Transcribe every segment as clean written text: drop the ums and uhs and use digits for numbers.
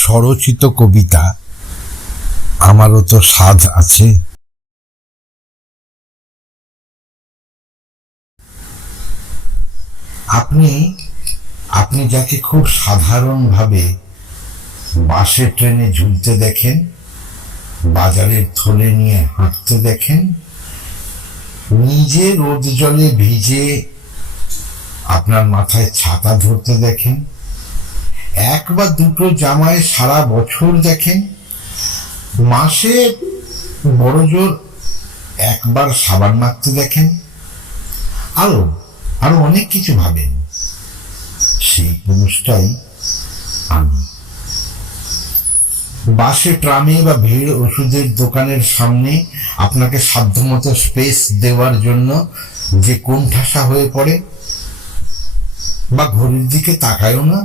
স্বরচিত কবিতা আমারও তো স্বাদ আছে। আপনি আপনি যাকে খুব সাধারণভাবে বাসে ট্রেনে ঝুলতে দেখেন, বাজারের থলে নিয়ে হাঁটতে দেখেন, নিজে রোদ জলে ভিজে আপনার মাথায় ছাতা ধরতে দেখেন, এক বা দুটো জামায় সারা বছর দেখেন, মাসে বড় জোর একবার সাবান মাখতে দেখেন, আরো আরো অনেক কিছু ভাবেন, সেই পুরুষটাই আমি। বাসে, ট্রামে বা ভিড় ওষুধের দোকানের সামনে আপনাকে সাধ্যমতো স্পেস দেওয়ার জন্য যে কোণঠাসা হয়ে পড়ে, বা ঘড়ির দিকে তাকায়ও না,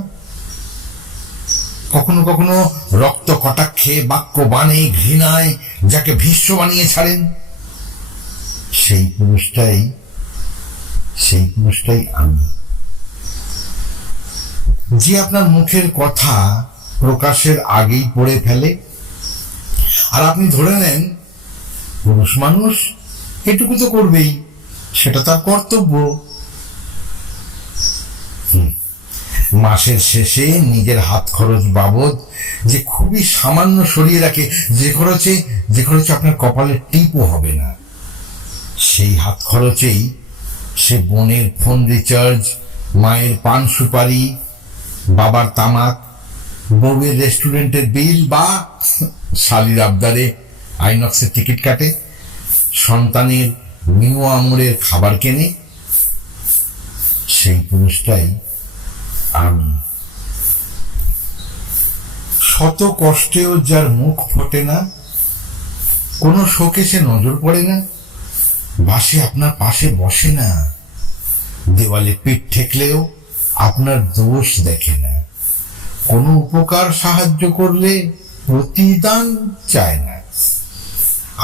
কখনো কখনো রক্ত কটাক্ষে, বাক্য বাণে, ঘৃণায় যাকে ভীষ্ম বানিয়ে ছাড়েন, সেই পুরুষটাই আমি। যে আপনার মুখের কথা প্রকাশের আগেই পড়ে ফেলে, আর আপনি ধরে নেন পুরুষ মানুষ এটুকু তো করবেই, সেটা তার কর্তব্য। মাসের শেষে নিজের হাত খরচ বাবদ যে খুবই সামান্য সরিয়ে রাখে, যে খরচে আপনার কপালে টিপও হবে না, সেই হাত খরচেই সে বোনের ফোন রিচার্জ, মায়ের পান সুপারি, বাবার তামাক, বউয়ের রেস্টুরেন্টের বিল, বা শালির আবদারে আইনক্সের টিকিট কাটে, সন্তানের নিউ আমরের খাবার কেনে। সেই পুরুষটাই আমি। শত কষ্টেও যার মুখ ফোটে না, কোনো শোকেসে নজর পড়ে না, বাসে আপনার পাশে বসে না, দেওয়ালে পিঠ ঠেকলেও আপনার দোষ দেখে না, কোনো উপকার সাহায্য করলে প্রতিদান চায় না,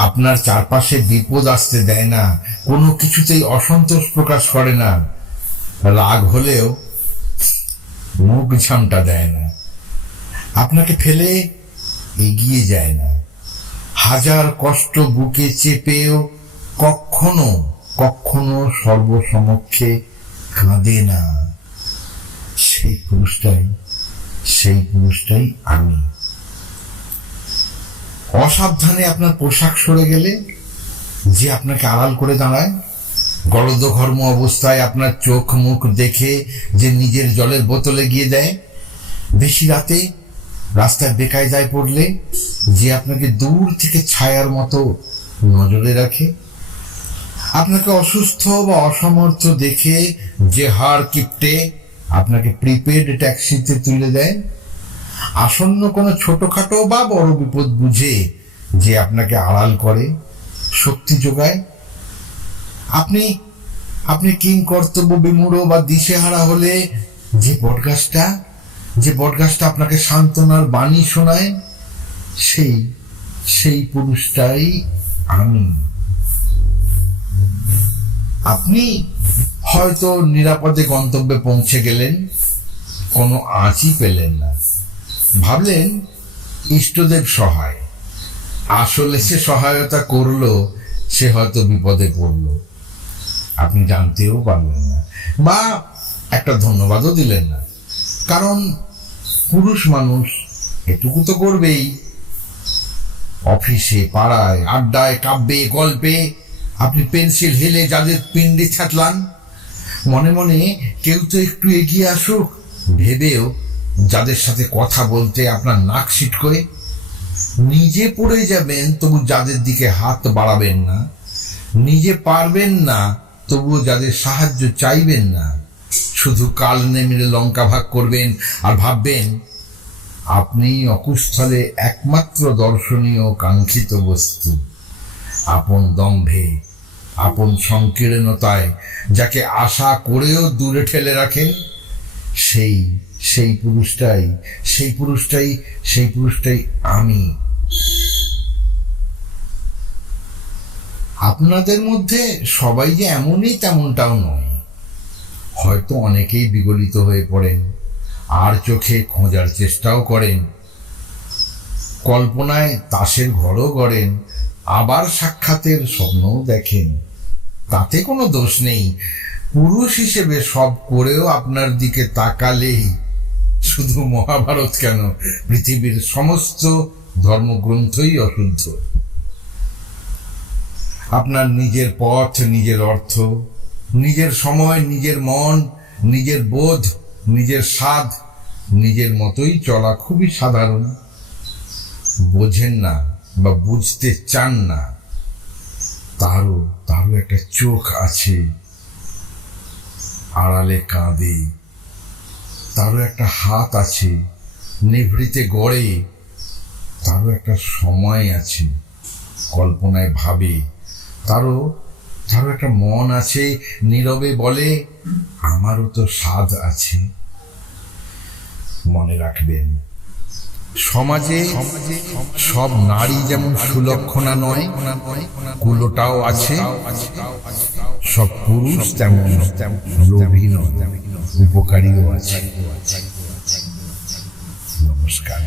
আপনার চারপাশে বিপদ আসতে দেয় না, কোনো কিছুতেই অসন্তোষ প্রকাশ করে না, রাগ হলেও মুখ ঝামটা দেয় না, আপনাকে ফেলে এগিয়ে যায় না, হাজার কষ্ট বুকে চেপেও কখনো কখনো সর্বসমক্ষে কাঁদে না। সেই পুরুষটাই আমি। অসাবধানে আপনার পোশাক সরে গেলে যে আপনাকে আড়াল করে দাঁড়ায়, গলদঘর্ম অবস্থায় আপনার চোখ মুখ দেখে যে নিজের জলের বোতলে গিয়ে দেয়, বেশি রাতে রাস্তায় বেকায়দায় পড়লে যে আপনাকে দূর থেকে ছায়ার মতো নজরে রাখে, আপনাকে অসুস্থ বা অসমর্থ দেখে যে হাড় কিপটে আপনাকে প্রিপেড ট্যাক্সিতে তুলে দেয়, আসন্ন কোনো ছোটখাটো বা বড় বিপদ বুঝে যে আপনাকে আড়াল করে, শক্তি যোগায়। আপনি কিং কর্তব্য বিমূঢ় বা দিশেহারা হলে যে বটগাছটা আপনাকে সান্ত্বনার বাণী শোনায়, সেই পুরুষটাই আমি। আপনি হয়তো নিরাপদে গন্তব্যে পৌঁছে গেলেন, কোনো আঁচই পেলেন না, ভাবলেন ইষ্টদেব সহায়, আসলে সে সহায়তা করলো, সে হয়তো বিপদে পড়লো, আপনি জানতেও পারলেন না, বা একটা ধন্যবাদও দিলেন না, কারণ পুরুষ মানুষ এটুকু তো করবেই। অফিসে, পাড়ায়, আড্ডায়, কাব্যে, গল্পে আপনি পেন্সিল হেলে যাদের পিণ্ডি ছাটলান, মনে মনে কেউ তো একটু এগিয়ে আসুক ভেবেও যাদের সাথে কথা বলতে আপনার নাক সিটকোয়, নিজে পড়ে যাবেন তবু যাদের দিকে হাত বাড়াবেন না, নিজে পারবেন না তবুও যাদের সাহায্য চাইবেন না, শুধু কাল নেমে লঙ্কা ভাগ করবেন আর ভাববেন আপনি অকুস্থলে একমাত্র দর্শনীয় কাঙ্ক্ষিত বস্তু। আপন দম্ভে, আপন সংকীর্ণতায় যাকে আশা করেও দূরে ঠেলে রাখেন, সেই পুরুষটাই আমি। আপনাদের মধ্যে সবাই যে এমনই তেমনটাও নয়, হয়তো অনেকেই বিগলিত হয়ে পড়েন, আর চোখে খোঁজার চেষ্টাও করেন, কল্পনায় তাসের ঘরও গড়েন, আবার সাক্ষাতের স্বপ্নও দেখেন। তাতে কোনো দোষ নেই। পুরুষ হিসেবে সব করেও আপনার দিকে তাকালেই, শুধু মহাভারত কেন, পৃথিবীর সমস্ত ধর্মগ্রন্থই অশুদ্ধ। আপনার নিজের পথ, নিজের অর্থ, নিজের সময়, নিজের মন, নিজের বোধ, নিজের স্বাদ, নিজের মতোই চলা খুবই সাধারণ। বোঝেন না বা বুঝতে চান না, তারও একটা চোখ আছে, আড়ালে কাঁদে। তারও একটা হাত আছে, নিভৃতে গড়ে। তারও একটা সময় আছে, কল্পনায় ভাবে। তারও একটা মন আছে, নীরবে বলে আমারও তো স্বাদ আছে। মনে রাখবেন, সমাজে সব নারী যেমন সুলক্ষণা নয়, কুলোটাও আছে। সব পুরুষ তেমন লোভী নয়, উপকারীও আছে। নমস্কার।